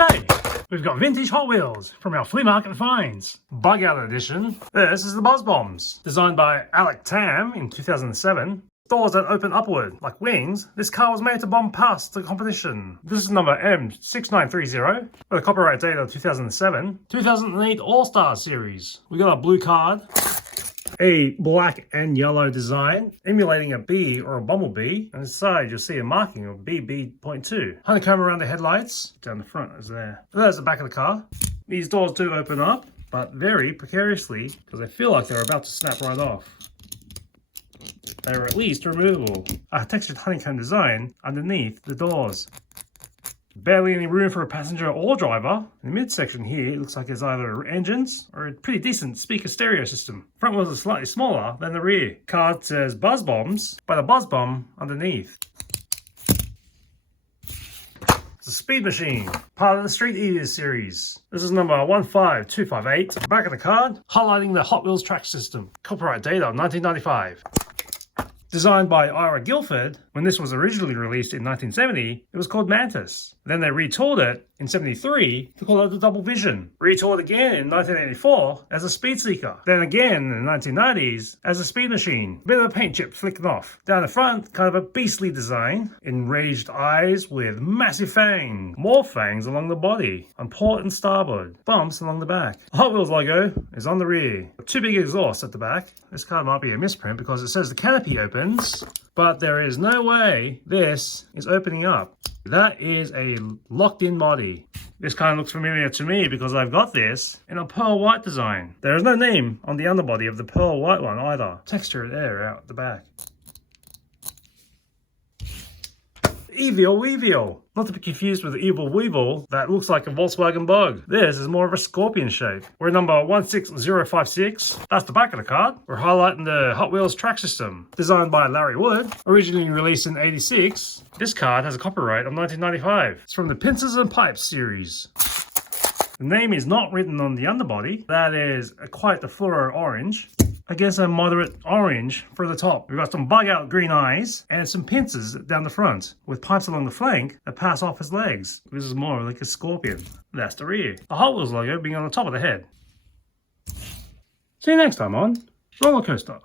Today, we've got vintage Hot Wheels from our Flea Market Finds. Bug Out Edition. This is the Buzz Bombs. Designed by Alec Tam in 2007. Doors that open upward, like wings. This car was made to bomb past the competition. This is number M6930, with a copyright date of 2007. 2008 All-Star Series. We got a blue card. A black and yellow design, emulating a bee or a bumblebee. On the side, you'll see a marking of BB.2. Honeycomb around the headlights. Down the front is there. There's the back of the car. These doors do open up, but very precariously, because I feel like they're about to snap right off. They're at least removable. A textured honeycomb design underneath the doors. Barely any room for a passenger or driver. In the midsection here, it looks like there's either engines or a pretty decent speaker stereo system. Front wheels are slightly smaller than the rear. Card says Buzz Bombs, by the Buzz Bomb underneath. It's a speed machine, part of the Street Eaters series. This is number 15258. Back of the card, highlighting the Hot Wheels track system. Copyright date of 1995. Designed by Ira Guilford, when this was originally released in 1970, it was called Mantis. Then they retoured it in 73 to call it the Double Vision. Retoured again in 1984 as a Speed Seeker. Then again in the 1990s as a Speed Machine. A bit of a paint chip flicking off. Down the front, kind of a beastly design. Enraged eyes with massive fangs. More fangs along the body. On port and starboard. Bumps along the back. The Hot Wheels logo is on the rear. Two big exhausts at the back. This card might be a misprint because it says the canopy opens, but there is no way this is opening up. That is a locked-in body. This kind of looks familiar to me because I've got this in a pearl white design. There is no name on the underbody of the pearl white one either. Texture there out the back. Weevil. Not to be confused with the evil Weevil that looks like a Volkswagen Bug. This is more of a scorpion shape. We're number 16056. That's the back of the card. We're highlighting the Hot Wheels track system. Designed by Larry Wood. Originally released in 86. This card has a copyright of 1995. It's from the Pincers and Pipes series. The name is not written on the underbody. That is quite the fluoro orange. I guess a moderate orange for the top. We've got some bug out green eyes and some pincers down the front with pipes along the flank that pass off his legs. This is more like a scorpion. That's the rear. The Hot Wheels logo being on the top of the head. See you next time on Roller Coaster.